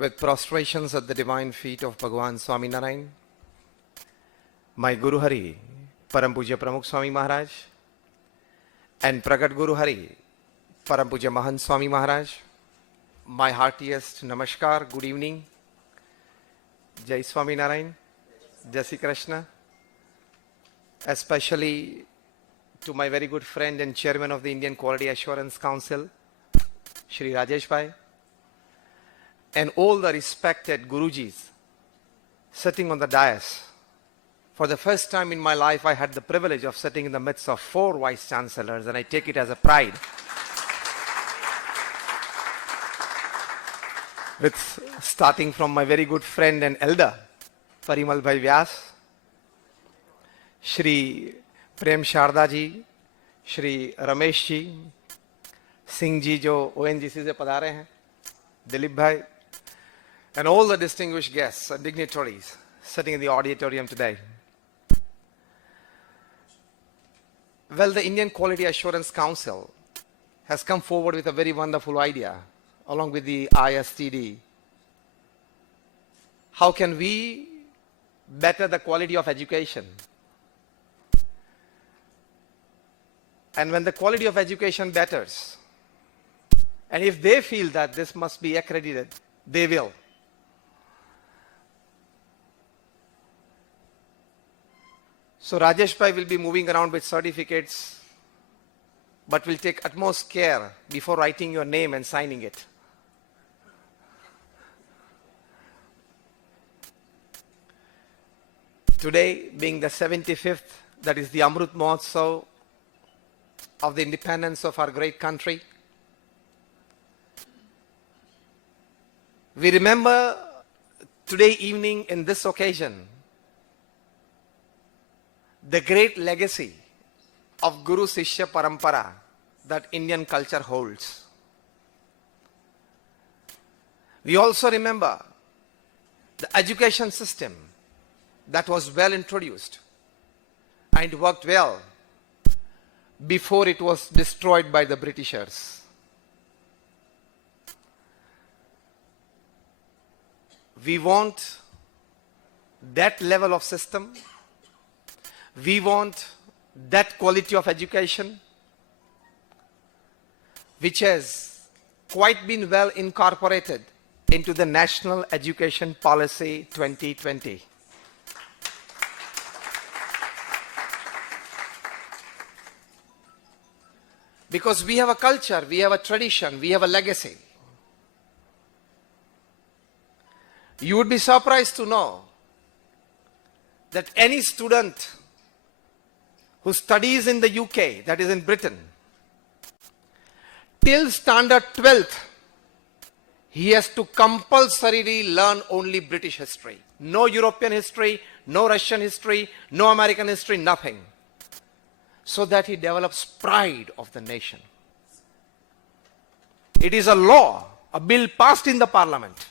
with prostrations at the divine feet of Bhagwan Swami Narayan, my Guru Hari, Param Pujya Pramukh Swami Maharaj, and Pragat Guru Hari, Param Pujya Mahant Swami Maharaj, my heartiest namaskar, good evening, Jai Swami Narayan, Jai Shri Krishna, especially to my very good friend and chairman of the Indian Quality Assurance Council, Shri Rajesh Bhai, and all the respected Gurujis sitting on the dais. For the first time in my life, I had the privilege of sitting in the midst of 4 Vice Chancellors, and I take it as a pride. With starting from my very good friend and elder, Parimal Bhai Vyas, Shri Prem Sharda ji, Shri Ramesh ji, Singh ji jo ONGC se padare hain, Dilip Bhai, and all the distinguished guests and dignitaries sitting in the auditorium today. Well, the Indian Quality Assurance Council has come forward with a very wonderful idea, along with the ISTD. How can we better the quality of education? And when the quality of education betters, and if they feel that this must be accredited, they will. So Rajesh Bhai will be moving around with certificates, but will take utmost care before writing your name and signing it. Today, being the 75th, that is the Amrit Mahotsav of the independence of our great country, we remember today evening in this occasion the great legacy of Guru Sishya Parampara that Indian culture holds. We also remember the education system that was well introduced and worked well before it was destroyed by the Britishers. We want that level of system. We want that quality of education which has quite been well incorporated into the National Education Policy 2020. Because we have a culture, we have a tradition, we have a legacy. You would be surprised to know that any student who studies in the UK, that is in Britain, till standard 12th, he has to compulsorily learn only British history. No European history, no Russian history, no American history, nothing. So that he develops pride of the nation. It is a law, a bill passed in the parliament,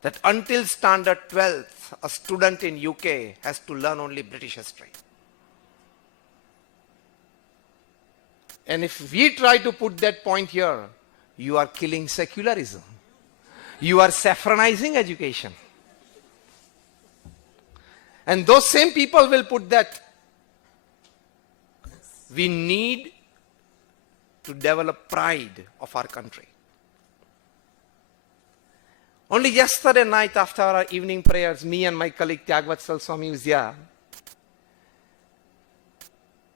that until standard 12th, a student in UK has to learn only British history. And if we try to put that point here, you are killing secularism. You are saffronizing education. And those same people will put that we need to develop pride of our country. Only yesterday night after our evening prayers, me and my colleague Gyanvatsal Swami was here.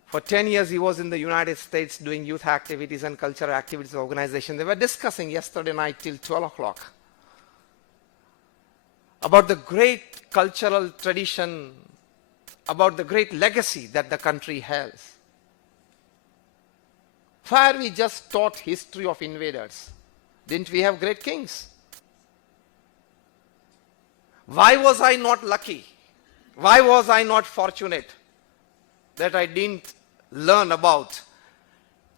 For 10 years he was in the United States doing youth activities and cultural activities organization. They were discussing yesterday night till 12 o'clock about the great cultural tradition, about the great legacy that the country has. Where we just taught history of invaders. Didn't we have great kings? Why was I not lucky? Why was I not fortunate that I didn't learn about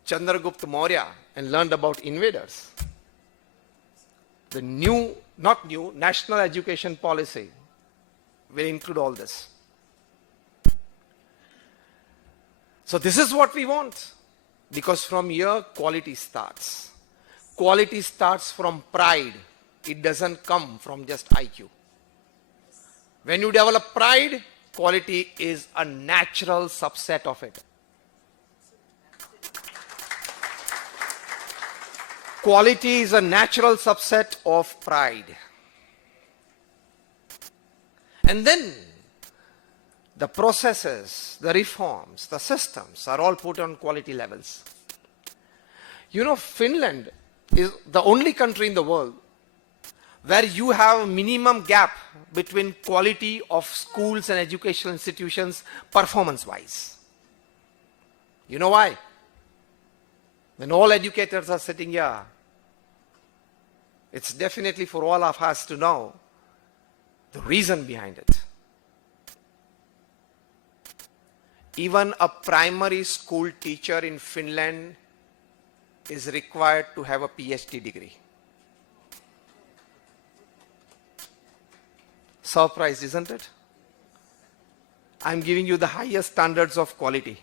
Chandragupta Maurya and learned about invaders? The new, not new, national education policy will include all this. So this is what we want. Because from here, quality starts. Quality starts from pride. it doesn't come from just IQ. When you develop pride, quality is a natural subset of it. Quality is a natural subset of pride. And then the processes, the reforms, the systems are all put on quality levels. You know, Finland is the only country in the world where you have a minimum gap between quality of schools and educational institutions performance-wise. You know why? When all educators are sitting here, it's definitely for all of us to know the reason behind it. Even a primary school teacher in Finland is required to have a PhD degree. Surprised, isn't it? I'm giving you the highest standards of quality.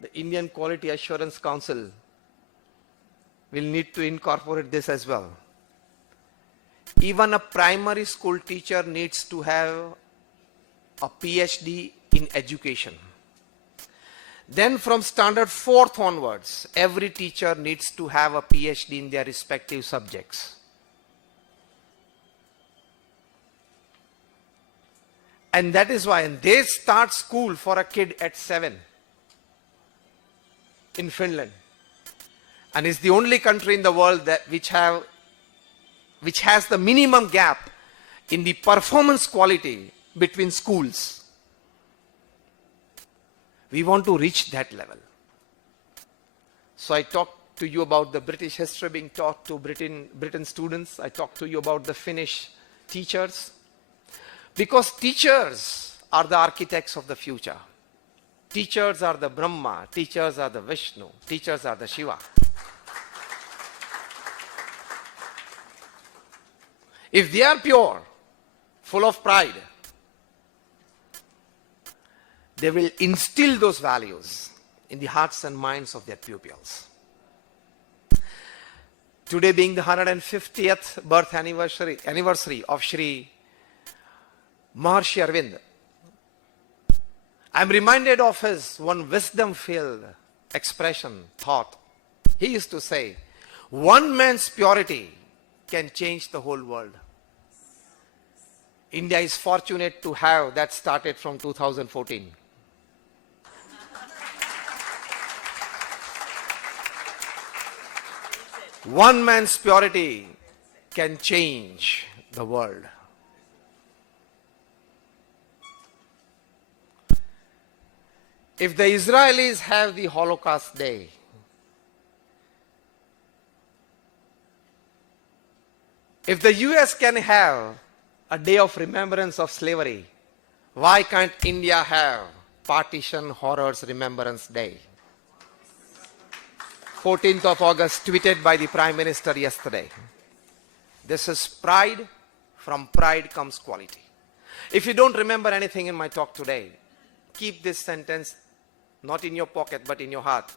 The Indian Quality Assurance Council will need to incorporate this as well. Even a primary school teacher needs to have a PhD in education. Then from standard 4th onwards, every teacher needs to have a PhD in their respective subjects. And that is why they start school for a kid at 7 in Finland. And it's the only country in the world that which has the minimum gap in the performance quality between schools. We want to reach that level. So I talked to you about the British history being taught to Britain students. I talked to you about the Finnish teachers. Because teachers are the architects of the future. Teachers are the Brahma, teachers are the Vishnu, teachers are the Shiva. If they are pure, full of pride, they will instill those values in the hearts and minds of their pupils. Today being the 150th birth anniversary of Shri Maharshi Arvind, I am reminded of his one wisdom-filled expression, thought. He used to say, one man's purity can change the whole world. India is fortunate to have that started from 2014. One man's purity can change the world. If the Israelis have the Holocaust Day, if the US can have a day of remembrance of slavery, why can't India have Partition Horrors Remembrance Day? 14th of August, tweeted by the Prime Minister yesterday. This is pride. From pride comes quality. If you don't remember anything in my talk today, keep this sentence not in your pocket but in your heart.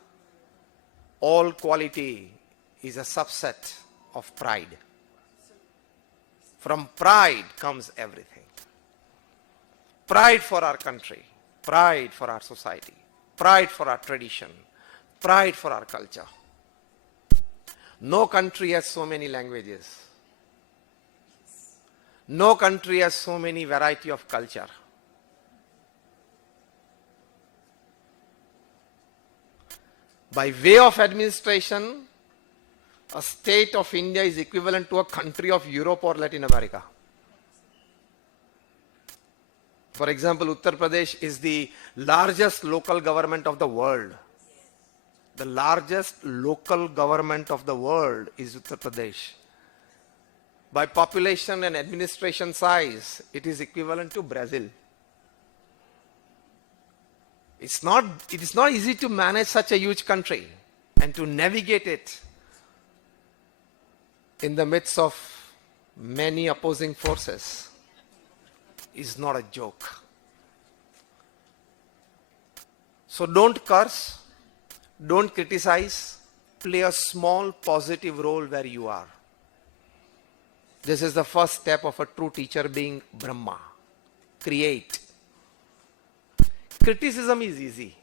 All quality is a subset of pride. From pride comes everything. Pride for our country, pride for our society, pride for our tradition, pride for our culture. No country has so many languages. No country has so many variety of culture. By way of administration, a state of India is equivalent to a country of Europe or Latin America. For example, Uttar Pradesh is the largest local government of the world. The largest local government of the world is Uttar Pradesh. By population and administration size, it is equivalent to Brazil. It is not easy to manage such a huge country and to navigate it in the midst of many opposing forces is not a joke. So don't curse, don't criticize, play a small positive role where you are. This is the first step of a true teacher being Brahma. Create. Criticism is easy.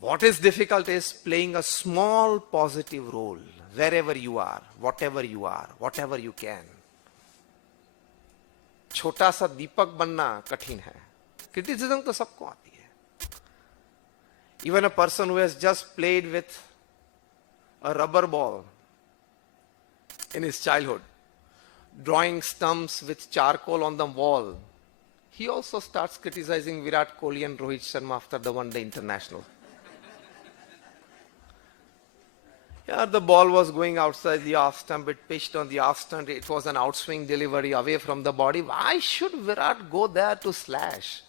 What is difficult is playing a small positive role wherever you are, whatever you can. छोटा सा दीपक बनना कठिन है. Criticism तो सबको आती है. Even a person who has just played with a rubber ball in his childhood, drawing stumps with charcoal on the wall, he also starts criticizing Virat Kohli and Rohit Sharma after the one-day international. Yeah, the ball was going outside the off stump, it pitched on the off stump, it was an outswing delivery away from the body. Why should Virat go there to slash?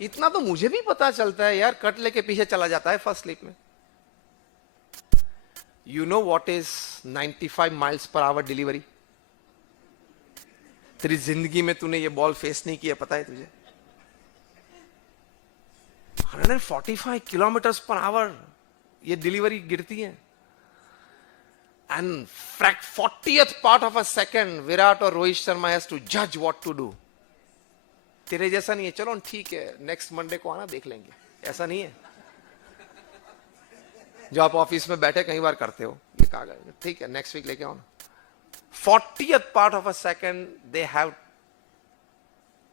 इतना तो मुझे भी पता चलता है यार, cut लेके पीछे चला जाता है फर्स्ट स्लिप में. You know what is 95 miles per hour delivery? तेरी जिंदगी में तूने ये बॉल फेस नहीं किया, पता है तुझे? 145 kilometers per hour ये डिलीवरी गिरती है. And 40th part of a second, Virat or Rohit Sharma has to judge what to do. तेरे जैसा नहीं है, चलो ठीक है नेक्स्ट मंडे को आना देख लेंगे, ऐसा नहीं है. जो आप ऑफिस में बैठे कई बार करते हो, ये कहा गया ठीक है नेक्स्ट वीक लेके आओ ना. 40th part of a second they have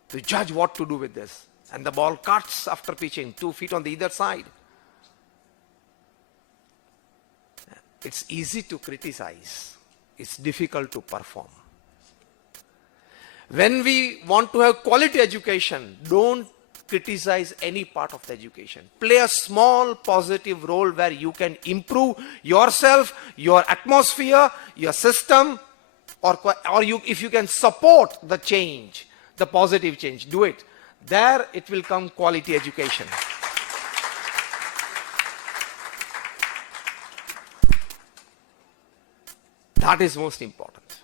to judge what to do with this, and the ball cuts after pitching 2 feet on the either side. It's easy to criticize, it's difficult to perform. When we want to have quality education, don't criticize any part of the education. Play a small positive role where you can improve yourself, your atmosphere, your system, or if you can support the change, the positive change, do it. There it will come quality education. That is most important.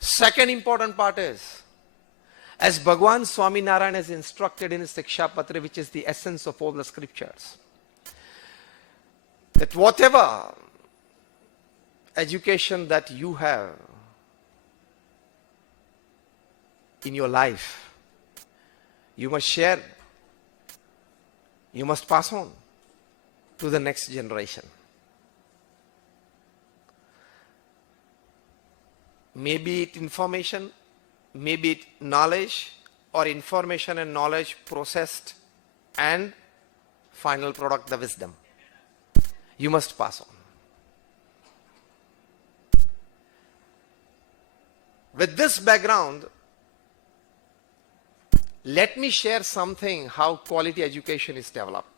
Second important part is, as Bhagwan Swami Narayan has instructed in his Siksha Patra, which is the essence of all the scriptures, that whatever education that you have in your life, you must share, you must pass on to the next generation. Maybe it information, maybe it knowledge, or information and knowledge processed, and final product, the wisdom. You must pass on. With this background, let me share something how quality education is developed.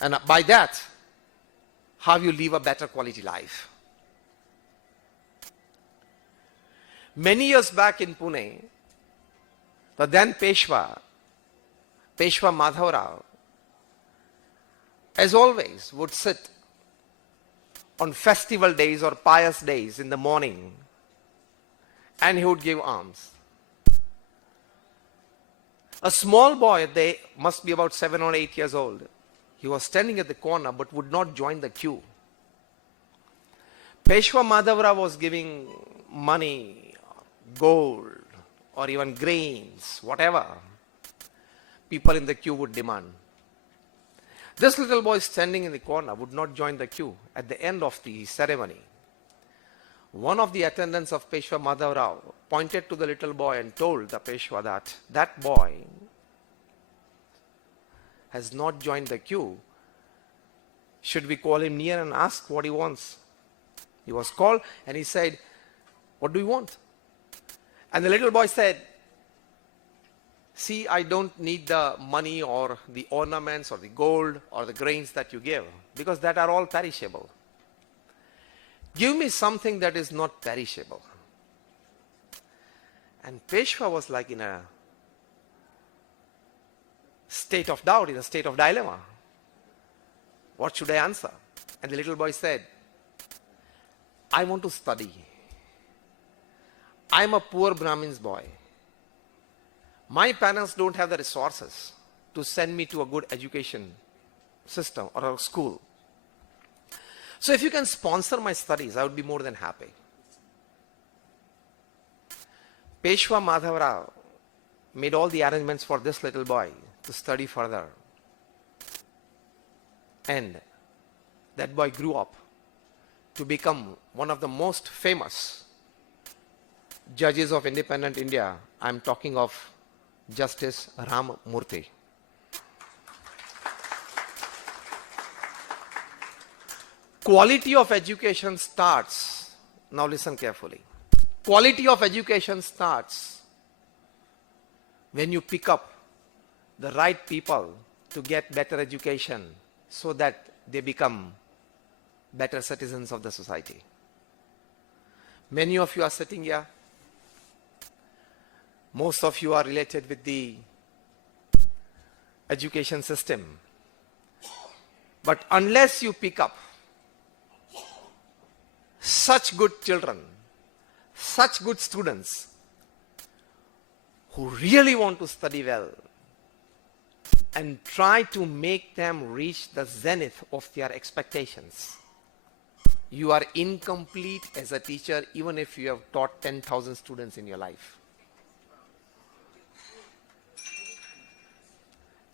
And by that, how you live a better quality life. Many years back in Pune, the then Peshwa Madhavrao, as always, would sit on festival days or pious days in the morning, and he would give alms. A small boy, they must be about 7 or 8 years old, he was standing at the corner but would not join the queue. Peshwa Madhavrao was giving money, gold, or even grains, whatever people in the queue would demand. This little boy standing in the corner would not join the queue. At the end of the ceremony, one of the attendants of Peshwa Madhavrao pointed to the little boy and told the Peshwa that that boy has not joined the queue. Should we call him near and ask what he wants? He was called and he said, "What do you want?" And the little boy said, "See, I don't need the money or the ornaments or the gold or the grains that you give, because that are all perishable. Give me something that is not perishable." And Peshwa was like in a state of doubt, in a state of dilemma. What should I answer? And the little boy said, "I want to study. I'm a poor Brahmin's boy. My parents don't have the resources to send me to a good education system or a school. So if you can sponsor my studies, I would be more than happy. Peshwa Madhavrao made all the arrangements for this little boy to study further. And that boy grew up to become one of the most famous judges of independent India. I am talking of Justice Ram Murthy. Quality of education starts, now listen carefully. Quality of education starts when you pick up the right people to get better education so that they become better citizens of the society. Many of you are sitting here. Most of you are related with the education system. But unless you pick up such good children, such good students who really want to study well and try to make them reach the zenith of their expectations, you are incomplete as a teacher even if you have taught 10,000 students in your life.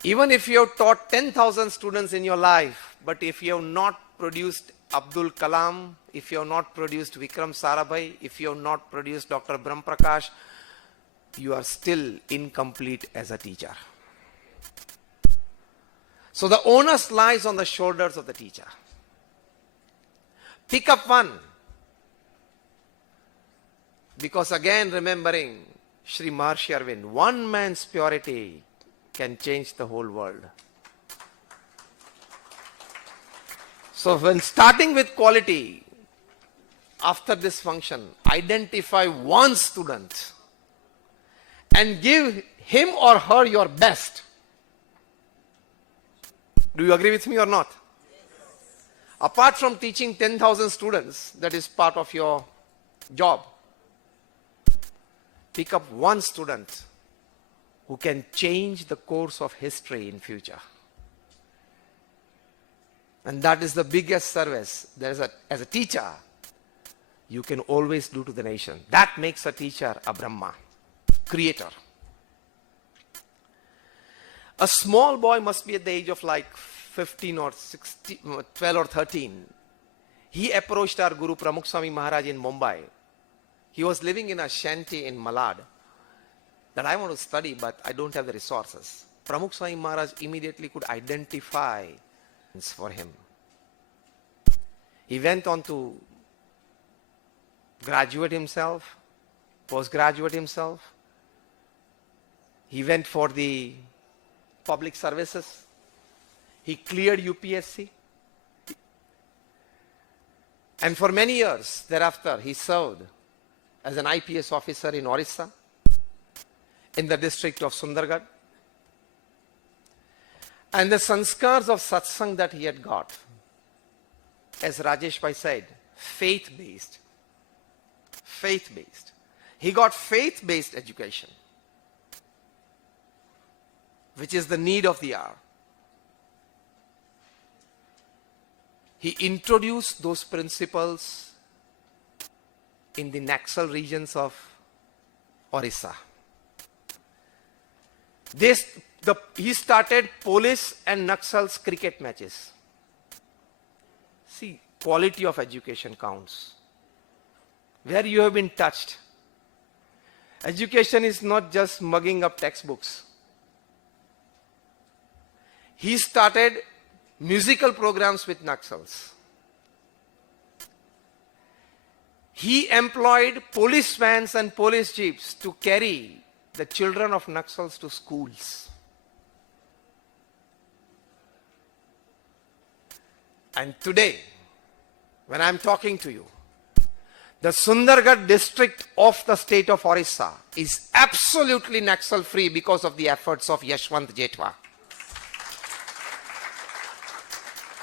Even if you have taught 10,000 students in your life, but if you have not produced Abdul Kalam, if you have not produced Vikram Sarabhai, if you have not produced Dr. Brahm Prakash, you are still incomplete as a teacher. So the onus lies on the shoulders of the teacher. Pick up one. Because again, remembering Sri Maharshi Arvind, one man's purity can change the whole world. So when starting with quality, after this function, identify one student and give him or her your best. Do you agree with me or not? Yes. Apart from teaching 10,000 students, that is part of your job. Pick up one student who can change the course of history in future. And that is the biggest service as a teacher you can always do to the nation. That makes a teacher a Brahma, creator. A small boy must be at the age of like 15 or 16, 12 or 13. He approached our Guru Pramukh Swami Maharaj in Mumbai. He was living in a shanty in Malad. That I want to study, but I don't have the resources. Pramukh Swami Maharaj immediately could identify for him. He went on to graduate himself, postgraduate himself. He went for the public services. He cleared UPSC. And for many years thereafter, he served as an IPS officer in Orissa, in the district of Sundargarh. And the sanskars of satsang that he had got, as Rajesh Bhai said, faith-based. Faith-based. He got faith-based education, which is the need of the hour. He introduced those principles in the Naxal regions of Orissa. He started police and Naxals cricket matches. See, quality of education counts. Where you have been touched. Education is not just mugging up textbooks. He started musical programs with Naxals. He employed police vans and police jeeps to carry the children of Naxals to schools. And today, when I am talking to you, the Sundargarh district of the state of Orissa is absolutely Naxal free because of the efforts of Yashwant Jethwa.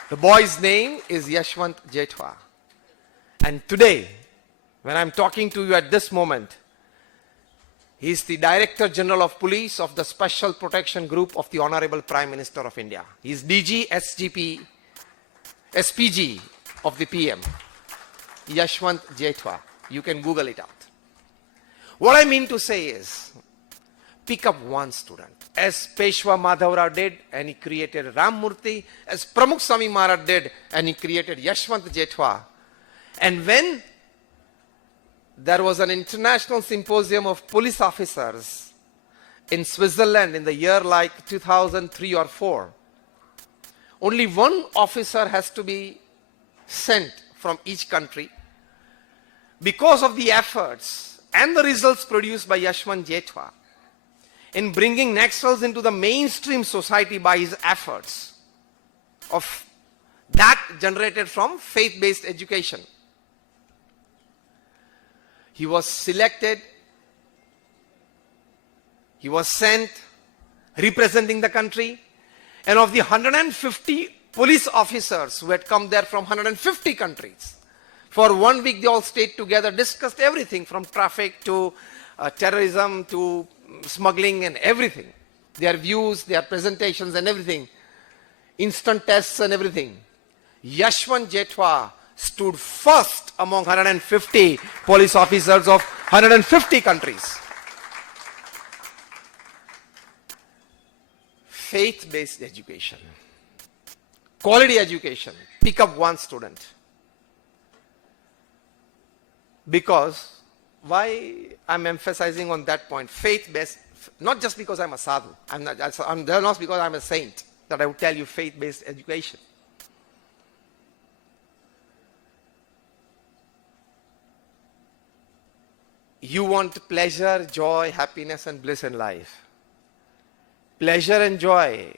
The boy's name is Yashwant Jethwa. And today, when I am talking to you at this moment, He is the Director General of Police of the Special Protection Group of the Honorable Prime Minister of India. He is DG, SGP, SPG of the PM. Yashwant Jethwa. You can Google it out. What I mean to say is, pick up one student. As Peshwa Madhavrao did, and he created Ram Murthy, as Pramukh Swami Maharaj did, and he created Yashwant Jethwa. And when there was an international symposium of police officers in Switzerland in the year like 2003 or 4, only one officer has to be sent from each country. Because of the efforts and the results produced by Yashwant Jethwa in bringing Naxals into the mainstream society by his efforts of that generated from faith-based education, he was selected, he was sent representing the country, and of the 150 police officers who had come there from 150 countries, for 1 week they all stayed together, discussed everything from traffic to terrorism to smuggling and everything. Their views, their presentations and everything. Instant tests and everything. Yashwant Jethwa stood first among 150 police officers of 150 countries. Faith-based education. Quality education. Pick up one student. Because, why I'm emphasizing on that point, faith-based, not just because I'm a sadhu, not because I'm a saint, that I would tell you faith-based education. You want pleasure, joy, happiness and bliss in life. Pleasure and joy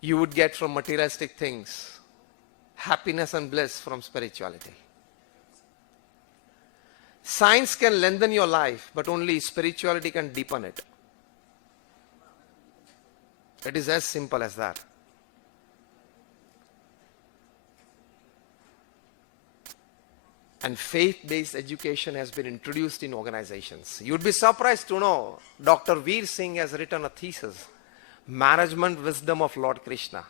you would get from materialistic things. Happiness and bliss from spirituality. Science can lengthen your life, but only spirituality can deepen it. It is as simple as that. And faith-based education has been introduced in organizations. You'd be surprised to know Dr. Veer Singh has written a thesis, Management Wisdom of Lord Krishna,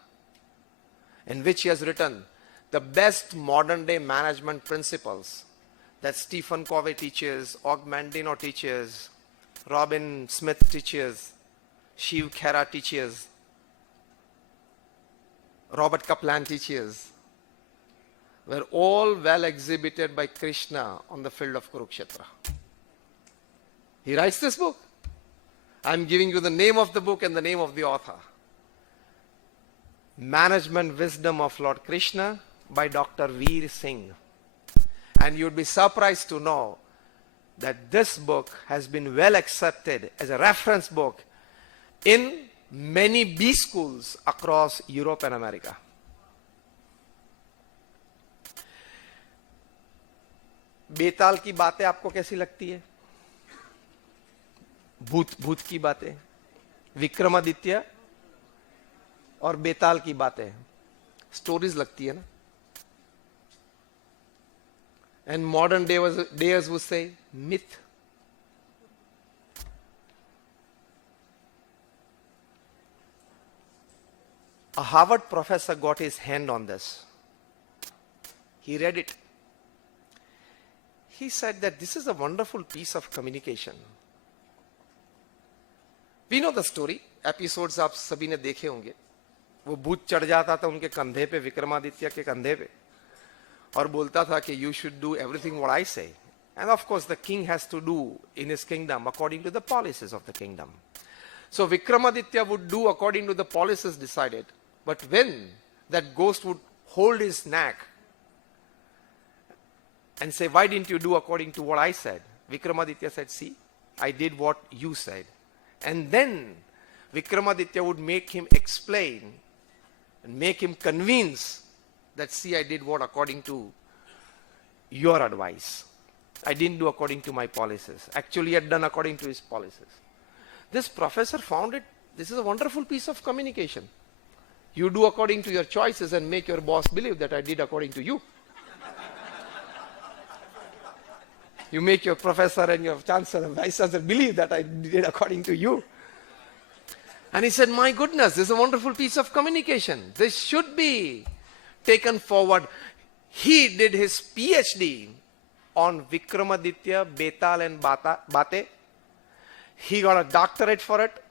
in which he has written the best modern day management principles that Stephen Covey teaches, Og Mandino teaches, Robin Smith teaches, Shiv Khera teaches, Robert Kaplan teaches, were all well exhibited by Krishna on the field of Kurukshetra. He writes this book. I'm giving you the name of the book and the name of the author. Management Wisdom of Lord Krishna by Dr. Veer Singh. And you'd be surprised to know that this book has been well accepted as a reference book in many B schools across Europe and America. बेताल की बातें आपको कैसी लगती है? भूत की बातें, विक्रमादित्य और बेताल की बातें, स्टोरीज लगती है ना? And modern days would say myth. A Harvard professor got his hand on this. He read it. He said that this is a wonderful piece of communication. We know the story. Episodes आप सभी ने देखे होंगे. वो भूत चढ़ जाता था उनके कंधे पे, विक्रमादित्य के कंधे पे, और बोलता था कि you should do everything what I say. And of course the king has to do in his kingdom according to the policies of the kingdom. So Vikramaditya would do according to the policies decided. But when that ghost would hold his neck and say, why didn't you do according to what I said? Vikramaditya said, see, I did what you said. And then Vikramaditya would make him explain and make him convince that, see, I did what according to your advice. I didn't do according to my policies. Actually, he had done according to his policies. This professor found it, this is a wonderful piece of communication. You do according to your choices and make your boss believe that I did according to you. You make your professor and your chancellor, vice chancellor believe that I did according to you. And he said, my goodness, this is a wonderful piece of communication. This should be taken forward. He did his PhD on Vikramaditya, Betal and Bate. He got a doctorate for it.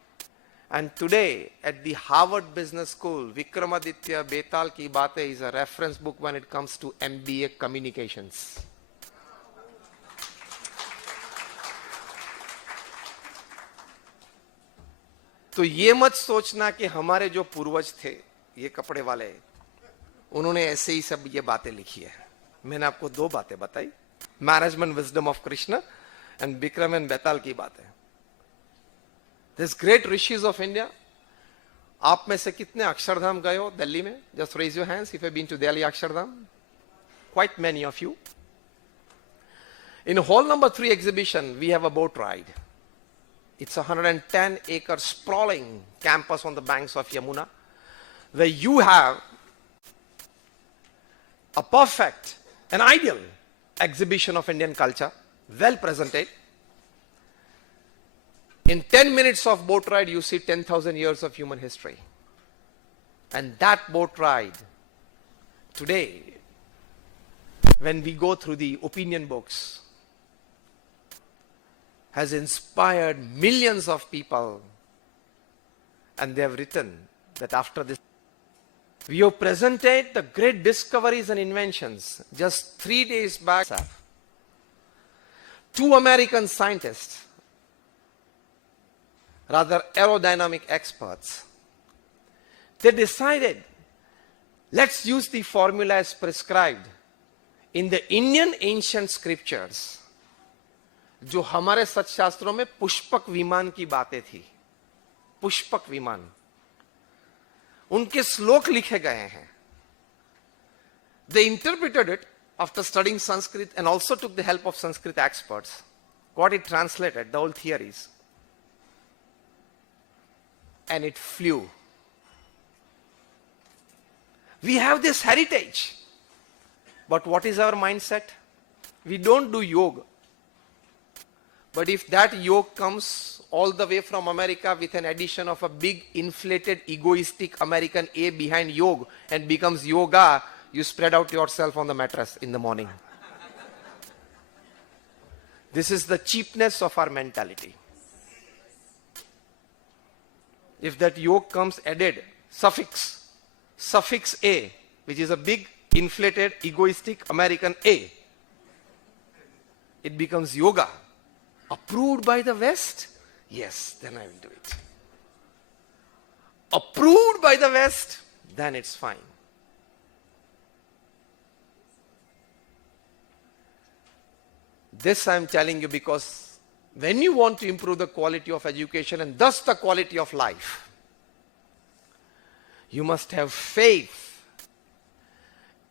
And today, at the Harvard Business School, Vikramaditya, Betal Ki Bate is a reference book when it comes to MBA communications. तो ये मत सोचना कि हमारे जो पूर्वज थे, ये कपड़े वाले, उन्होंने ऐसे ही सब ये बातें लिखी है. मैंने आपको दो बातें बताई, management wisdom of Krishna and Vikram and Betal की बातें. This great rishis of India. आप में से कितने अक्षरधाम गए हो दिल्ली में? Just raise your hands if you been to Delhi Akshardham. Quite many of you. In hall number 3 exhibition we have a boat ride. It's a 110-acre sprawling campus on the banks of Yamuna, where you have a perfect, an ideal exhibition of Indian culture, well presented. In 10 minutes of boat ride, you see 10,000 years of human history. And that boat ride, today, when we go through the opinion books, has inspired millions of people, and they have written that after this, we have presented the great discoveries and inventions. Just 3 days back, 2 American scientists, rather aerodynamic experts, they decided, let's use the formula as prescribed in the Indian ancient scriptures. जो हमारे सत्शास्त्रों में पुष्पक विमान की बातें थी, पुष्पक विमान, उनके श्लोक लिखे गए हैं. They interpreted it after studying Sanskrit and also took the help of Sanskrit experts, got it translated, the old theories, and it flew. We have this heritage, but what is our mindset? We don't do yoga. But if that yoke comes all the way from America with an addition of a big inflated egoistic American A behind yoga and becomes yoga, you spread out yourself on the mattress in the morning. This is the cheapness of our mentality. If that yoke comes added, suffix A, which is a big inflated egoistic American A, it becomes yoga. Approved by the West? Yes, then I will do it. Approved by the West? Then it's fine. This I am telling you because when you want to improve the quality of education and thus the quality of life, you must have faith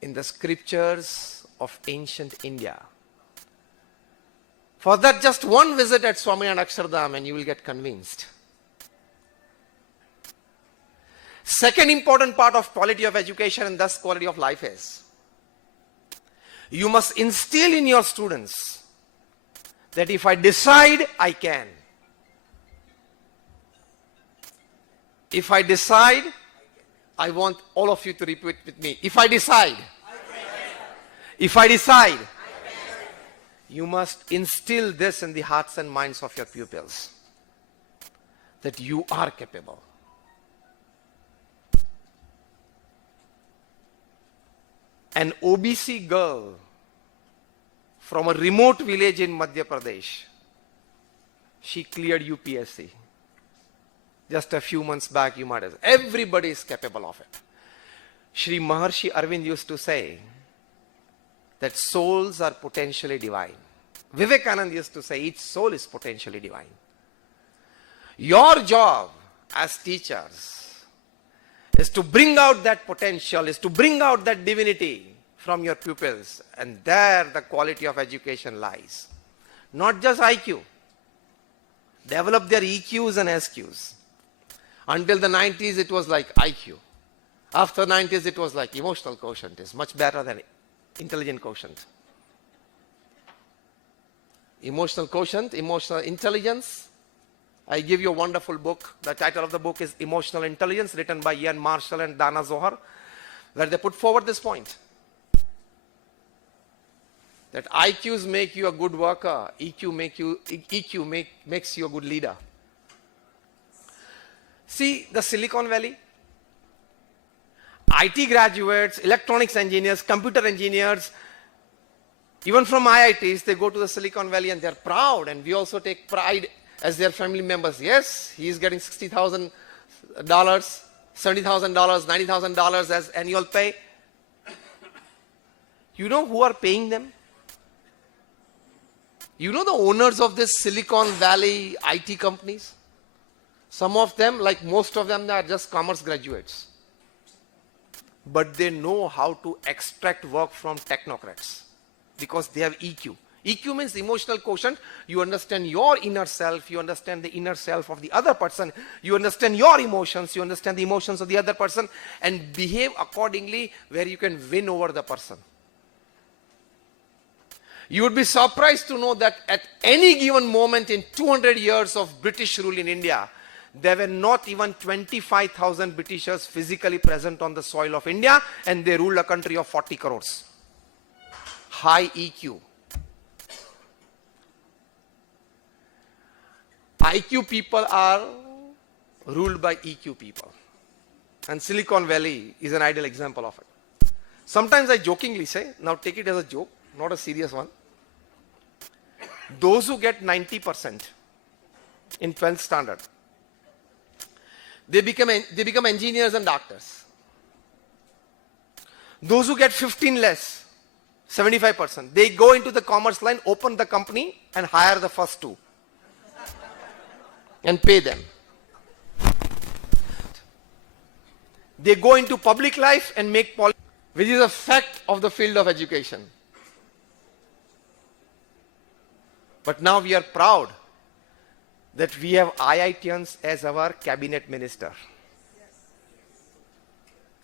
in the scriptures of ancient India. For that, just one visit at Swami and Akshardham and you will get convinced. Second important part of quality of education and thus quality of life is, you must instill in your students that if I decide, I can. If I decide, I want all of you to repeat with me. If I decide, I can. If I decide, you must instill this in the hearts and minds of your pupils, that you are capable. An OBC girl from a remote village in Madhya Pradesh, she cleared UPSC. Just a few months back, you might have. Everybody is capable of it. Shri Maharshi Arvind used to say that souls are potentially divine. Vivekananda used to say each soul is potentially divine. Your job as teachers is to bring out that potential, is to bring out that divinity from your pupils, and there the quality of education lies. Not just IQ. Develop their EQs and SQs. Until the 90s it was like IQ. After 90s it was like emotional quotient is much better than intelligent quotient. Emotional quotient, emotional intelligence. I give you a wonderful book. The title of the book is Emotional Intelligence, written by Ian Marshall and Dana Zohar, where they put forward this point. That IQs make you a good worker, EQ makes you a good leader. See the Silicon Valley, IT graduates, electronics engineers, computer engineers, even from IITs, they go to the Silicon Valley and they're proud, and we also take pride as their family members. Yes, he is getting $60,000, $70,000, $90,000 as annual pay. You know who are paying them? You know the owners of this Silicon Valley IT companies? Some of them, like most of them, they are just commerce graduates. But they know how to extract work from technocrats because they have EQ. EQ means emotional quotient. You understand your inner self, you understand the inner self of the other person, you understand your emotions, you understand the emotions of the other person, and behave accordingly where you can win over the person. You would be surprised to know that at any given moment in 200 years of British rule in India, there were not even 25,000 Britishers physically present on the soil of India, and they ruled a country of 40 crores. High EQ. IQ people are ruled by EQ people. And Silicon Valley is an ideal example of it. Sometimes I jokingly say, now take it as a joke, not a serious one. Those who get 90% in 12th standard, they become engineers and doctors. Those who get 15 less, 75%, they go into the commerce line, open the company and hire the first two and pay them. They go into public life and make policy, which is a fact of the field of education. But now we are proud that we have IITians as our cabinet minister.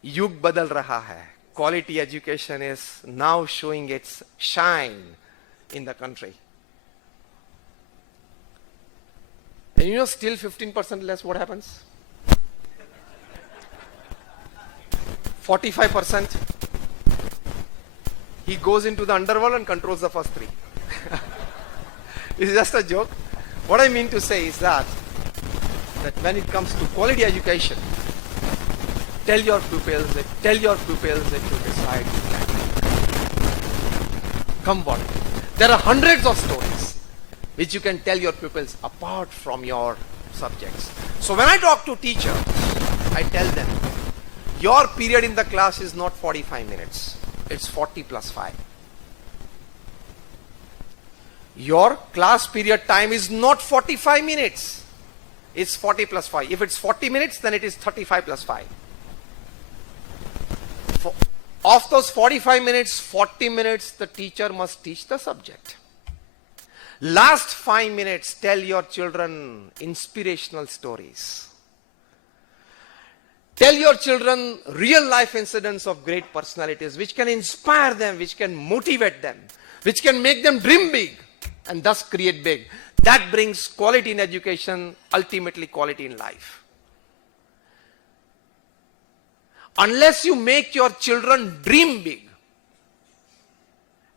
Yug badal raha hai. Quality education is now showing its shine in the country. And you know, still 15% less, what happens? 45%. He goes into the underworld and controls the first three. It's just a joke. What I mean to say is that when it comes to quality education, tell your pupils that you decide. Come what? There are hundreds of stories which you can tell your pupils apart from your subjects. So when I talk to teachers, I tell them, your period in the class is not 45 minutes. It's 40 plus 5. Your class period time is not 45 minutes. It's 40 plus 5. If it's 40 minutes, then it is 35 plus 5. Of those 45 minutes, 40 minutes, the teacher must teach the subject. Last 5 minutes, tell your children inspirational stories. Tell your children real life incidents of great personalities which can inspire them, which can motivate them, which can make them dream big and thus create big. That brings quality in education, ultimately quality in life. Unless you make your children dream big,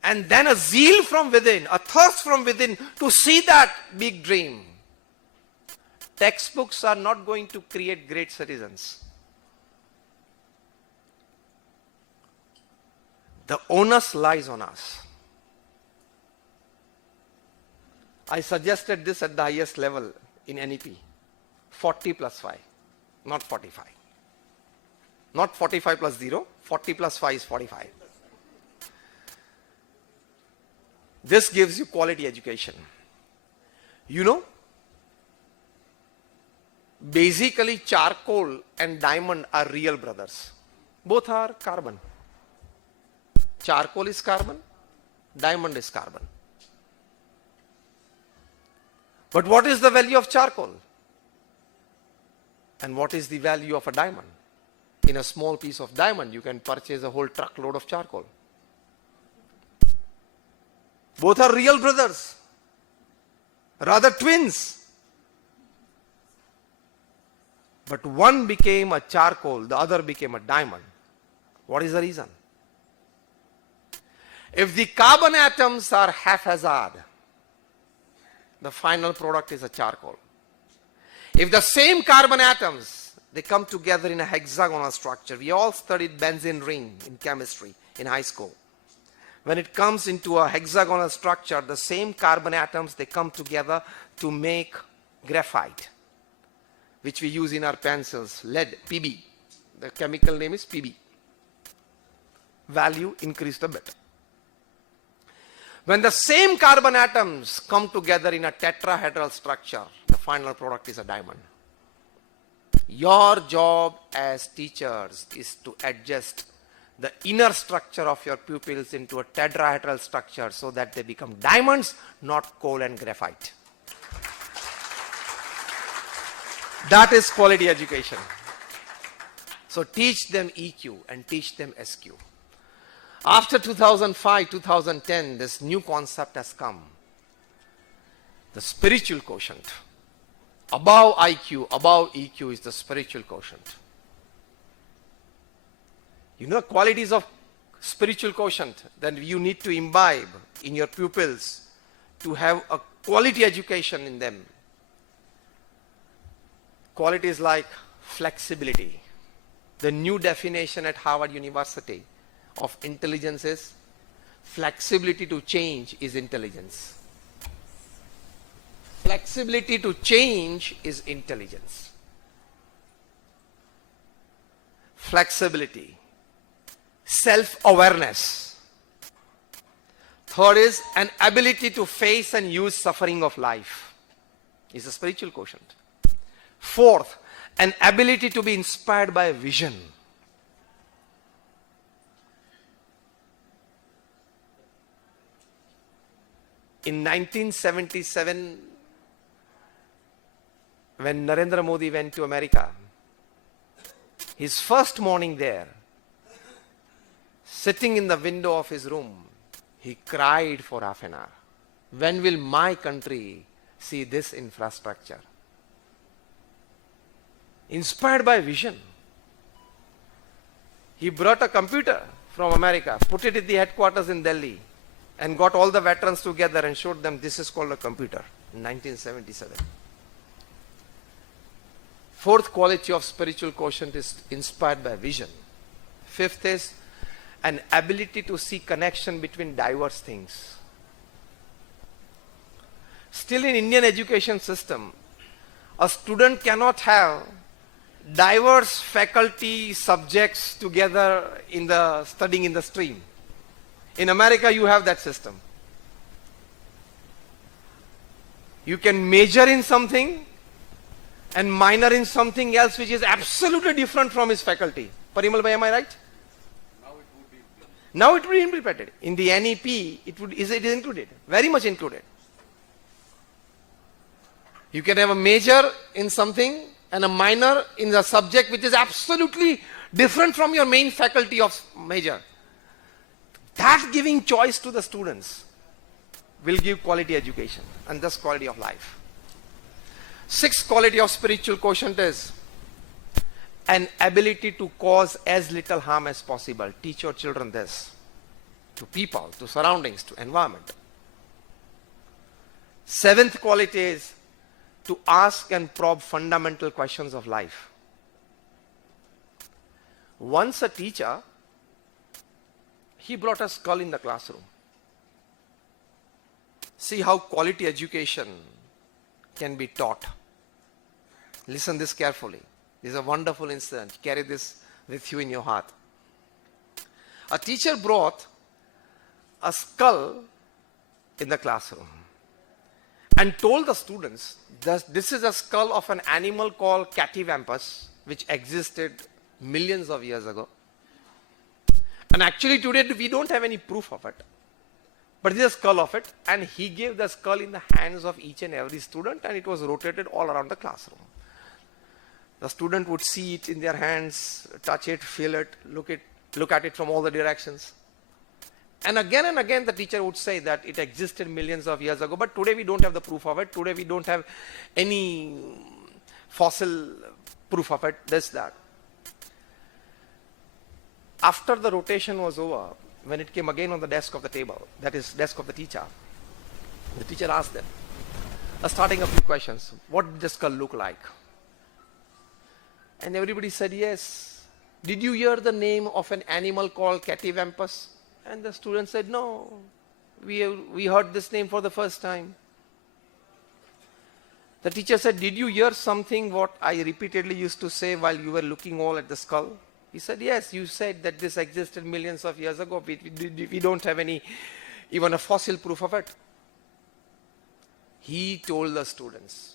and then a zeal from within, a thirst from within to see that big dream, textbooks are not going to create great citizens. The onus lies on us. I suggested this at the highest level in NEP. 40 plus 5, not 45. Not 45 plus 0, 40 plus 5 is 45. This gives you quality education. You know, basically charcoal and diamond are real brothers. Both are carbon. Charcoal is carbon, diamond is carbon. But what is the value of charcoal? And what is the value of a diamond? In a small piece of diamond, you can purchase a whole truckload of charcoal. Both are real brothers. rather twins. But one became a charcoal, the other became a diamond. What is the reason? If the carbon atoms are haphazard, the final product is a charcoal. If the same carbon atoms, they come together in a hexagonal structure. We all studied benzene ring in chemistry in high school. When it comes into a hexagonal structure, the same carbon atoms, they come together to make graphite, which we use in our pencils, lead, Pb. The chemical name is Pb. Value increased a bit. When the same carbon atoms come together in a tetrahedral structure, the final product is a diamond. Your job as teachers is to adjust the inner structure of your pupils into a tetrahedral structure so that they become diamonds, not coal and graphite. That is quality education. So teach them EQ and teach them SQ. After 2005, 2010, this new concept has come. The spiritual quotient. Above IQ, above EQ is the spiritual quotient. You know qualities of spiritual quotient that you need to imbibe in your pupils to have a quality education in them. Qualities like flexibility. The new definition at Harvard University of intelligence is flexibility to change is intelligence. Flexibility to change is intelligence. Flexibility. Self-awareness. Third is an ability to face and use suffering of life. Is a spiritual quotient. Fourth, an ability to be inspired by a vision. In 1977, when Narendra Modi went to America, his first morning there, sitting in the window of his room, he cried for half an hour. When will my country see this infrastructure? Inspired by vision. He brought a computer from America, put it at the headquarters in Delhi, and got all the veterans together and showed them this is called a computer in 1977. Fourth quality of spiritual quotient is inspired by vision. Fifth is an ability to see connection between diverse things. Still in Indian education system, a student cannot have diverse faculty subjects together in the studying in the stream. In America, you have that system. You can major in something and minor in something else which is absolutely different from his faculty. Parimal bhai, am I right? Now it will be implemented. In the NEP, it is included, very much included. You can have a major in something and a minor in the subject which is absolutely different from your main faculty of major. That giving choice to the students will give quality education and thus quality of life. Sixth quality of spiritual quotient is an ability to cause as little harm as possible. Teach your children this. To people, to surroundings, to environment. Seventh quality is to ask and probe fundamental questions of life. Once a teacher, he brought a skull in the classroom. See how quality education can be taught. Listen this carefully. This is a wonderful incident. Carry this with you in your heart. A teacher brought a skull in the classroom and told the students that this is a skull of an animal called Cattyvampus, which existed millions of years ago. And actually today we don't have any proof of it. But this is a skull of it, and he gave the skull in the hands of each and every student, and it was rotated all around the classroom. The student would see it in their hands, touch it, feel it, look at it from all the directions. And again the teacher would say that it existed millions of years ago, but today we don't have the proof of it. Today we don't have any fossil proof of it, this, that. After the rotation was over, when it came again on the desk of the table, that is desk of the teacher asked them, starting a few questions. What did the skull look like? And everybody said yes. Did you hear the name of an animal called Cattyvampus? And the student said, no, we heard this name for the first time. The teacher said, did you hear something what I repeatedly used to say while you were looking all at the skull? He said, yes, you said that this existed millions of years ago. We don't have even a fossil proof of it. He told the students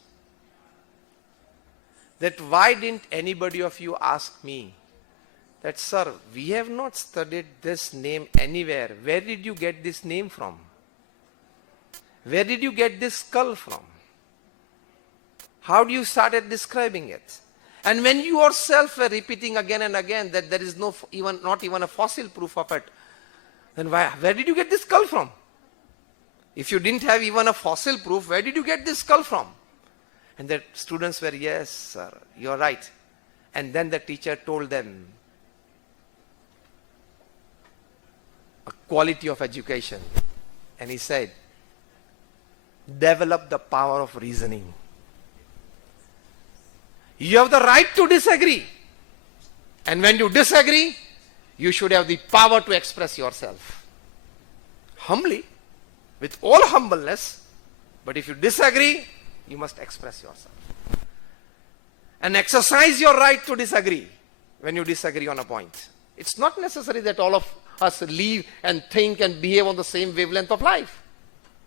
that why didn't anybody of you ask me that, sir, we have not studied this name anywhere. Where did you get this name from? Where did you get this skull from? How do you started describing it? And when you yourself were repeating again and again that there is not even a fossil proof of it, then where did you get this skull from? If you didn't have even a fossil proof, where did you get this skull from? And the students were, yes, sir, you're right. And then the teacher told them a quality of education. And he said, develop the power of reasoning. You have the right to disagree. And when you disagree, you should have the power to express yourself. Humbly, with all humbleness, but if you disagree, you must express yourself. And exercise your right to disagree when you disagree on a point. It's not necessary that all of us live and think and behave on the same wavelength of life.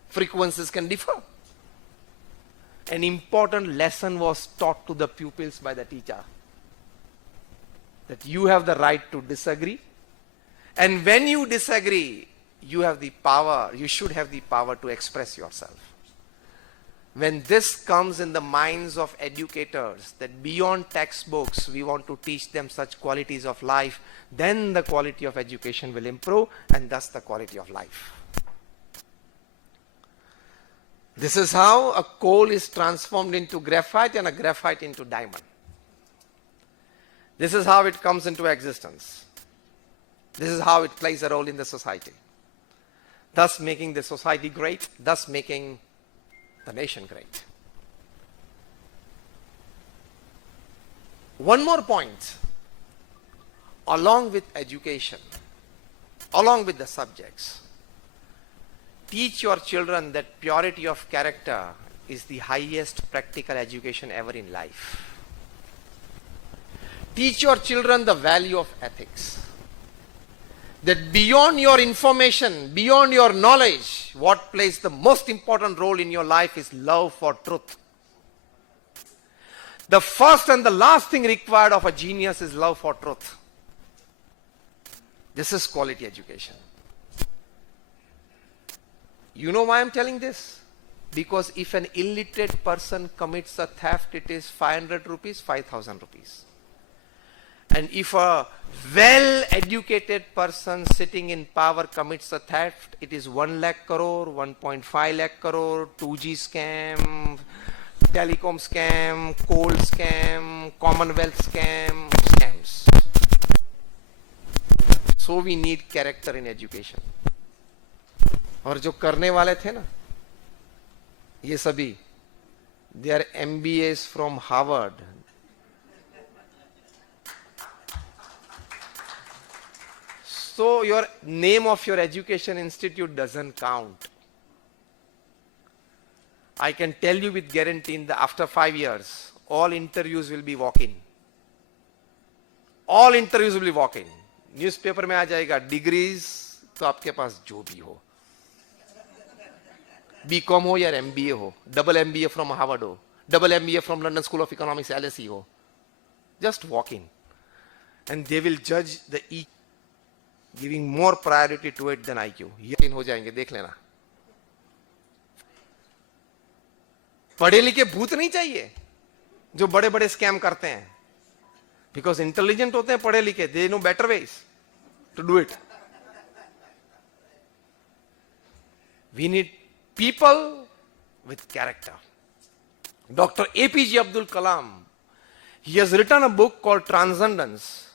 Frequencies can differ. An important lesson was taught to the pupils by the teacher. That you have the right to disagree. And when you disagree, you have the power, you should have the power to express yourself. When this comes in the minds of educators, that beyond textbooks, we want to teach them such qualities of life, then the quality of education will improve, and thus the quality of life. This is how a coal is transformed into graphite and a graphite into diamond. This is how it comes into existence. This is how it plays a role in the society. Thus making the society great, thus making the nation great. One more point. Along with education, along with the subjects, teach your children that purity of character is the highest practical education ever in life. Teach your children the value of ethics. That beyond your information, beyond your knowledge, what plays the most important role in your life is love for truth. The first and the last thing required of a genius is love for truth. This is quality education. You know why I'm telling this? Because if an illiterate person commits a theft, it is 500 rupees, 5,000 rupees. And if a well-educated person sitting in power commits a theft, it is 1 lakh crore, 1.5 lakh crore, 2G scam, telecom scam, coal scam, commonwealth scams. So we need character in education. और जो करने वाले थे ना, ये सभी, they are MBAs from Harvard. So your name of your education institute doesn't count. I can tell you with guarantee that after 5 years, all interviews will be walk-in. All interviews will be walk-in. Newspaper में आ जाएगा degrees तो आपके पास जो भी हो. BCom हो या MBA हो, double MBA from Harvard हो, double MBA from London School of Economics LSE हो. Just walk in. And they will judge the EQ, giving more priority to it than IQ. ये हो जाएंगे, देख लेना. पढ़े लिखे भूत नहीं चाहिए जो बड़े बड़े स्कैम करते हैं. Because intelligent होते हैं पढ़े लिखे, they know better ways to do it. We need people with character. Dr. APJ Abdul Kalam, he has written a book called Transcendence,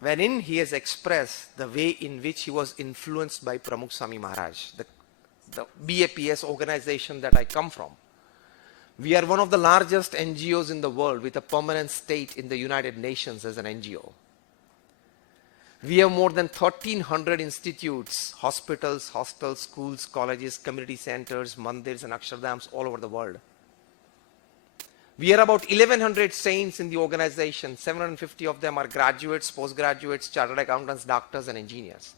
wherein he has expressed the way in which he was influenced by Pramukh Swami Maharaj, the BAPS organization that I come from. We are one of the largest NGOs in the world with a permanent state in the United Nations as an NGO. We have more than 1,300 institutes, hospitals, hostels, schools, colleges, community centers, mandirs and akshardhams all over the world. We are about 1,100 saints in the organization. 750 of them are graduates, postgraduates, chartered accountants, doctors and engineers.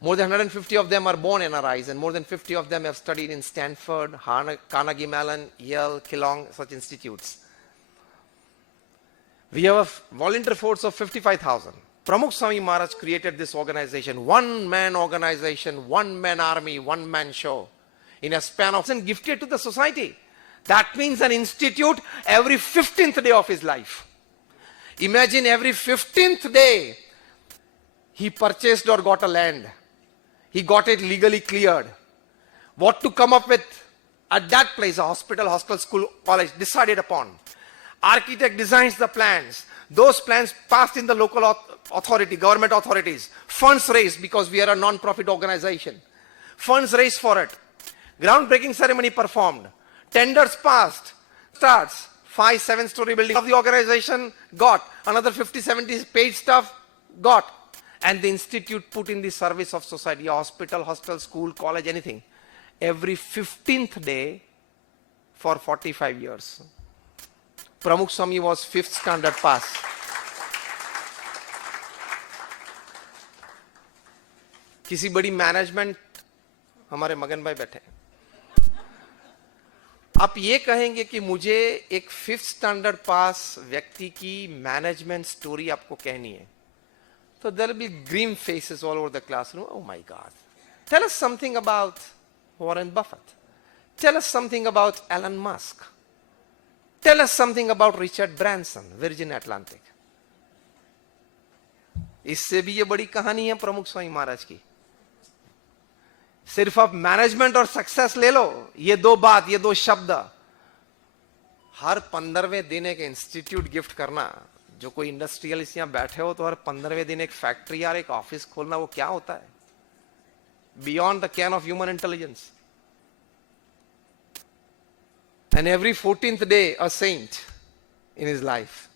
More than 150 of them are born NRIs, and more than 50 of them have studied in Stanford, Carnegie Mellon, Yale, Keelong, such institutes. We have a volunteer force of 55,000. Pramukh Swami Maharaj created this organization, one-man organization, one-man army, one-man show, in a span of and gifted to the society. That means an institute every 15th day of his life. Imagine every 15th day he purchased or got a land. He got it legally cleared. What to come up with at that place, a hospital, hostel, school, college, decided upon. Architect designs the plans. Those plans passed in the local authority, government authorities. Funds raised because we are a non-profit organization. Funds raised for it. Groundbreaking ceremony performed. Tenders passed. Starts. 5-7-story building of the organization got. Another 50-70 paid staff got. And the institute put in the service of society, a hospital, hostel, school, college, anything. Every 15th day for 45 years. Pramukh Swami was 5th standard pass. किसी बड़ी management हमारे मगन भाई बैठे, आप ये कहेंगे कि मुझे एक 5th स्टैंडर्ड पास व्यक्ति की मैनेजमेंट स्टोरी आपको कहनी है, so there will be grim faces all over the classroom. Oh my God. Tell us something about Warren Buffett. Tell us something about Elon Musk. Tell us something about Richard Branson, Virgin Atlantic. इससे भी ये बड़ी कहानी है प्रमुख स्वामी महाराज की. सिर्फ आप मैनेजमेंट और सक्सेस ले लो, ये दो बात, ये दो शब्द, हर 15वें दिन एक इंस्टीट्यूट गिफ्ट करना. जो कोई इंडस्ट्रियलिस्ट यहां बैठे हो तो हर 15वें दिन एक फैक्ट्री या एक ऑफिस खोलना, वो क्या होता है? Beyond the ken of human intelligence. And every 14th day a saint in his life.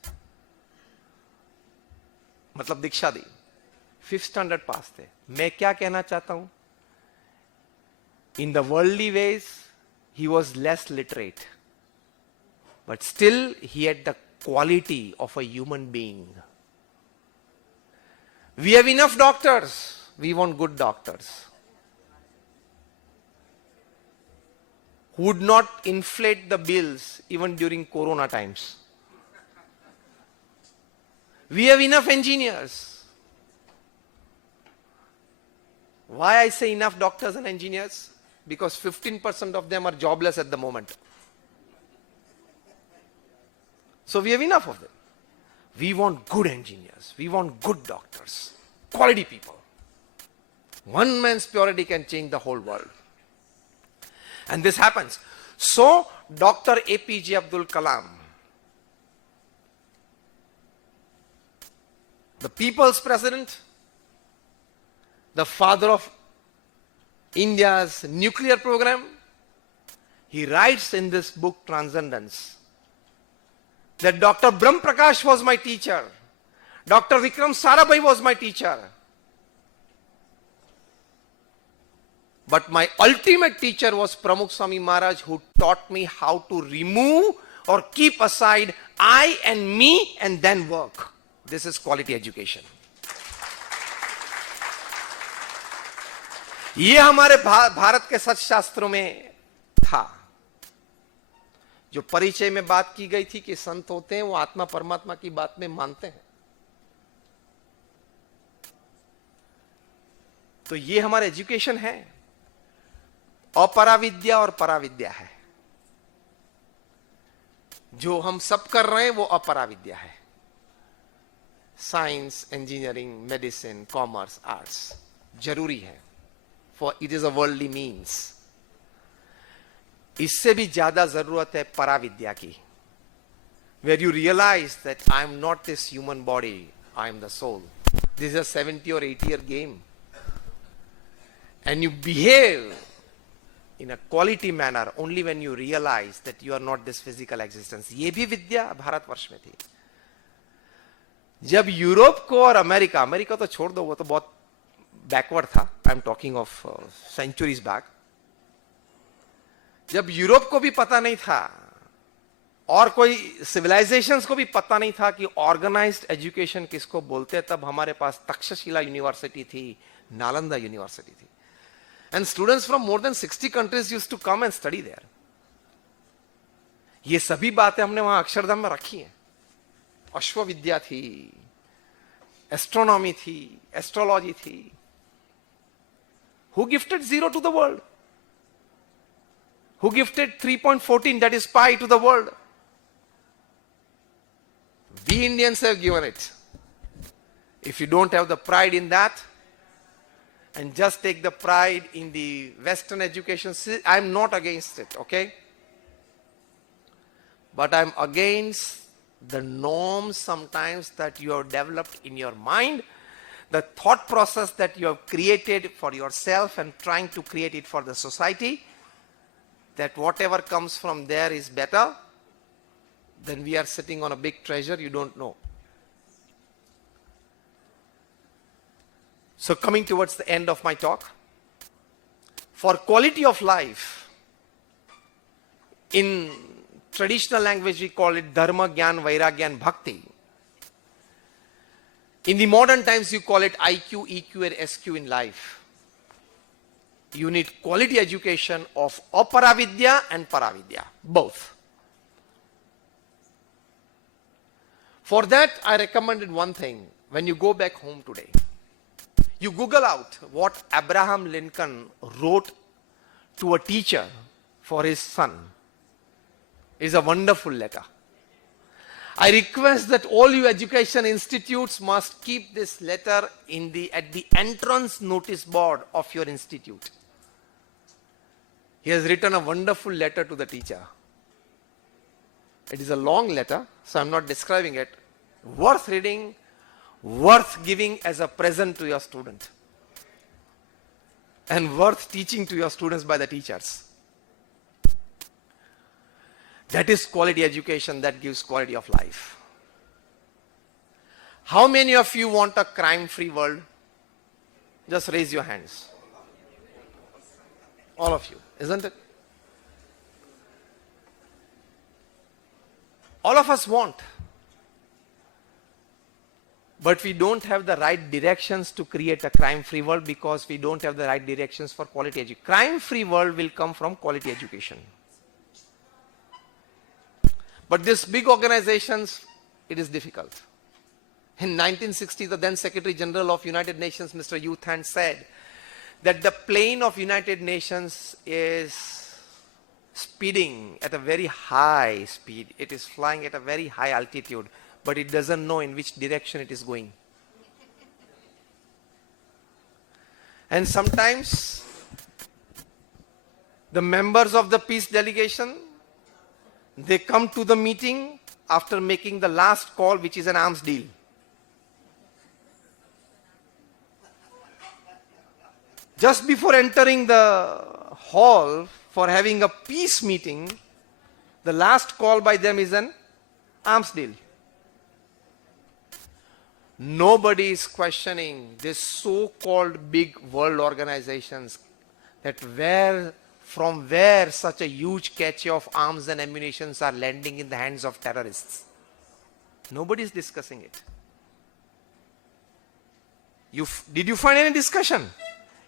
मतलब दीक्षा दी. 5th स्टैंडर्ड पास थे. मैं क्या कहना चाहता हूं? In the worldly ways, he was less literate. But still, he had the quality of a human being. We have enough doctors. We want good doctors who would not inflate the bills even during Corona times. We have enough engineers. Why I say enough doctors and engineers? Because 15% of them are jobless at the moment. So we have enough of them. We want good engineers. We want good doctors. Quality people. One man's purity can change the whole world. And this happens. So, Dr. APJ Abdul Kalam, the people's president, the father of India's nuclear program, he writes in this book Transcendence that Dr. Brahm Prakash was my teacher, Dr. Vikram Sarabhai was my teacher, but my ultimate teacher was Pramukh Swami Maharaj, who taught me how to remove or keep aside I and me and then work. This is quality education. ये हमारे भारत के सच शास्त्रों में था. जो परिचय में बात की गई थी कि संत होते हैं वो आत्मा परमात्मा की बात में मानते हैं. तो ये हमारा एजुकेशन है. अपराविद्या और पराविद्या है. जो हम सब कर रहे हैं वो अपराविद्या है. Science, engineering, medicine, commerce, arts जरूरी है. for it is a worldly means. इससे भी ज्यादा जरूरत है पराविद्या की, where you realize that I am not this human body, I am the soul. This is a 70 or 80-year game. And you behave in a quality manner only when you realize that you are not this physical existence. ये भी विद्या भारतवर्ष में थी. जब Europe को और America तो छोड़ दो, वो तो बहुत बैकवर्ड था. I am talking of centuries back. जब यूरोप को भी पता नहीं था और कोई सिविलाइजेशंस को भी पता नहीं था कि ऑर्गेनाइज्ड एजुकेशन किसको बोलते हैं, तब हमारे पास तक्षशिला यूनिवर्सिटी थी, नालंदा यूनिवर्सिटी थी. And students from more than 60 countries used to come and study there. ये सभी बातें हमने वहां अक्षरधाम में रखी हैं. अश्व विद्या थी, एस्ट्रोनॉमी थी, एस्ट्रोलॉजी थी. Who gifted 0 to the world? Who gifted 3.14, that is pi, to the world? We Indians have given it. If you don't have the pride in that, and just take the pride in the Western education, I'm not against it, okay? But I'm against the norms sometimes that you have developed in your mind, the thought process that you have created for yourself and trying to create it for the society, that whatever comes from there is better, then we are sitting on a big treasure you don't know. So coming towards the end of my talk, for quality of life, in traditional language we call it Dharma, Gyan, Vairagya and Bhakti. In the modern times you call it IQ, EQ and SQ in life. You need quality education of aparavidya and paravidya, both. For that I recommended one thing. When you go back home today, you Google out what Abraham Lincoln wrote to a teacher for his son. It's a wonderful letter. I request that all you education institutes must keep this letter at the entrance notice board of your institute. He has written a wonderful letter to the teacher. It is a long letter, so I'm not describing it. Worth reading, worth giving as a present to your student, and worth teaching to your students by the teachers. That is quality education that gives quality of life. How many of you want a crime-free world? Just raise your hands. All of you, isn't it? All of us want. But we don't have the right directions to create a crime-free world because we don't have the right directions for quality education. Crime-free world will come from quality education. But these big organizations, it is difficult. In 1960, the then Secretary General of United Nations, Mr. Youth Hand, said that the plane of United Nations is speeding at a very high speed. It is flying at a very high altitude, but it doesn't know in which direction it is going. And sometimes the members of the peace delegation, they come to the meeting after making the last call, which is an arms deal. Just before entering the hall for having a peace meeting, the last call by them is an arms deal. Nobody is questioning these so-called big world organizations that from where such a huge cache of arms and ammunitions are landing in the hands of terrorists. Nobody is discussing it. Did you find any discussion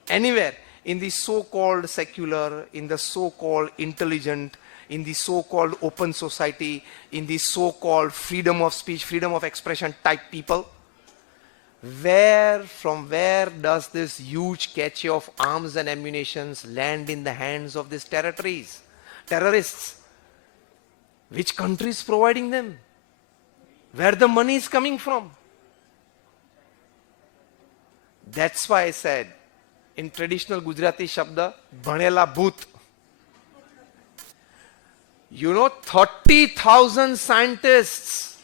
anywhere in the so-called secular, in the so-called intelligent, in the so-called open society, in the so-called freedom of speech, freedom of expression type people? From where does this huge cache of arms and ammunitions land in the hands of these terrorists? Which country is providing them? Where the money is coming from? That's why I said, in traditional Gujarati shabda, bhanela bhoot. You know, 30,000 scientists,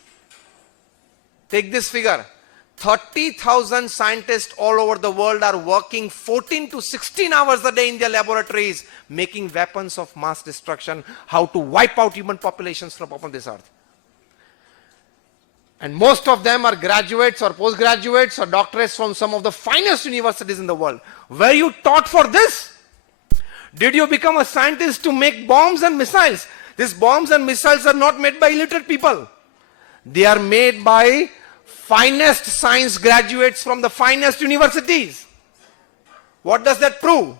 take this figure, 30,000 scientists all over the world are working 14 to 16 hours a day in their laboratories, making weapons of mass destruction, how to wipe out human populations from upon this earth. And most of them are graduates or postgraduates or doctorates from some of the finest universities in the world. Were you taught for this? Did you become a scientist to make bombs and missiles? These bombs and missiles are not made by illiterate people. They are made by finest science graduates from the finest universities. What does that prove?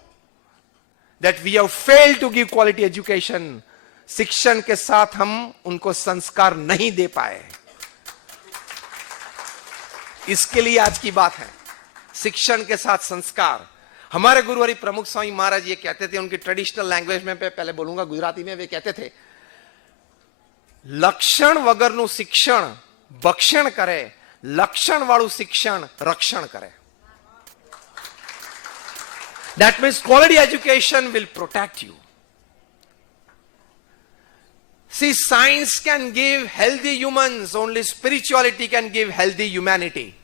That we have failed to give quality education. शिक्षण के साथ हम उनको संस्कार नहीं दे पाए. इसके लिए आज की बात है. शिक्षण के साथ संस्कार. हमारे गुरु हरि प्रमुख स्वामी महाराज ये कहते थे, उनकी ट्रेडिशनल लैंग्वेज में पहले बोलूंगा गुजराती में, वे कहते थे लक्षण वगरનું શિક્ષણ ભક્ષણ કરે, લક્ષણ વાળું શિક્ષણ રક્ષણ કરે. That means quality education will protect you. See, science can give healthy humans, only spirituality can give healthy humanity.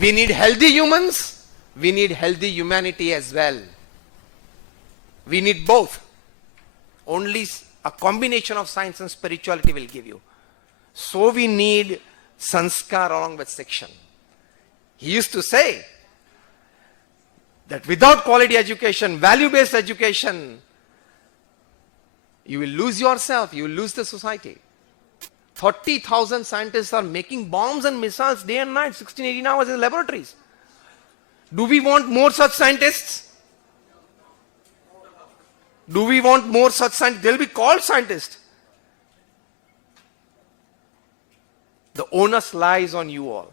We need healthy humans, we need healthy humanity as well. We need both. Only a combination of science and spirituality will give you. So we need sanskar along with section. He used to say that without quality education, value-based education, you will lose yourself, you will lose the society. 30,000 scientists are making bombs and missiles day and night, 16, 18 hours in laboratories. Do we want more such scientists? Do we want more such scientists? They'll be called scientists. The onus lies on you all.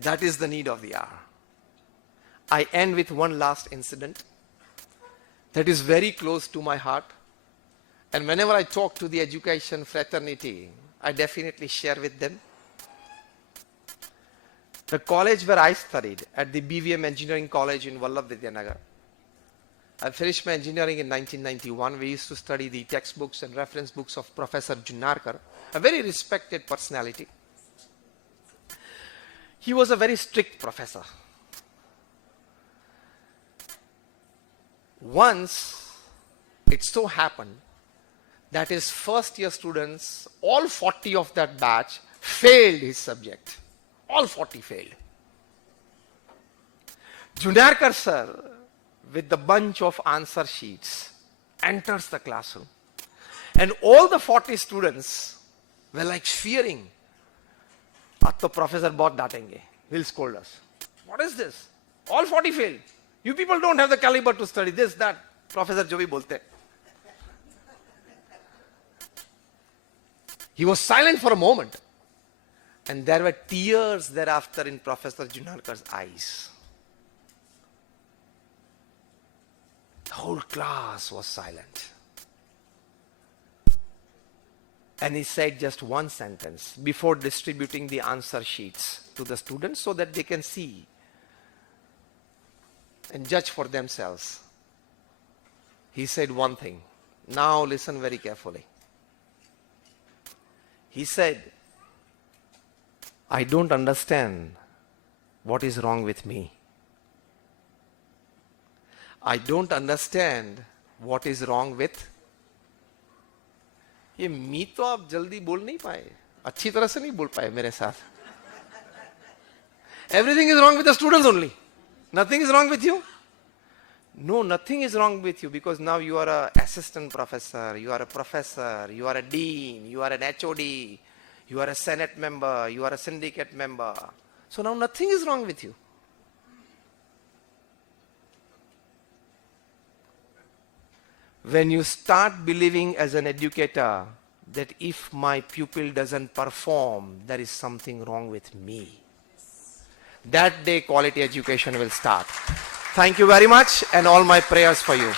That is the need of the hour. I end with one last incident that is very close to my heart. And whenever I talk to the education fraternity, I definitely share with them. The college where I studied, at the BVM Engineering College in Vallabh Vidyanagar. I finished my engineering in 1991. We used to study the textbooks and reference books of Professor Junarkar, a very respected personality. He was a very strict professor. Once, it so happened that his first year students, all 40 of that batch, failed his subject. All 40 failed. Junarkar sir, with the bunch of answer sheets, enters the classroom. And all the 40 students were like fearing. Aaj to professor bahut daatenge. He'll scold us. What is this? All 40 failed. You people don't have the caliber to study this, that. Professor jo bhi bolte. He was silent for a moment. And there were tears thereafter in Professor Junarkar's eyes. The whole class was silent. And he said just one sentence before distributing the answer sheets to the students so that they can see and judge for themselves. He said one thing. Now listen very carefully. He said, I don't understand what is wrong with me. I don't understand what is wrong with. ये मी तो आप जल्दी बोल नहीं पाए, अच्छी तरह से नहीं बोल पाए मेरे साथ. Everything is wrong with the students only. Nothing is wrong with you. No, nothing is wrong with you because now you are an assistant professor, you are a professor, you are a dean, you are an HOD, you are a senate member, you are a syndicate member. So now nothing is wrong with you. When you start believing as an educator that if my pupil doesn't perform, there is something wrong with me, that day quality education will start. Thank you very much and all my prayers for you.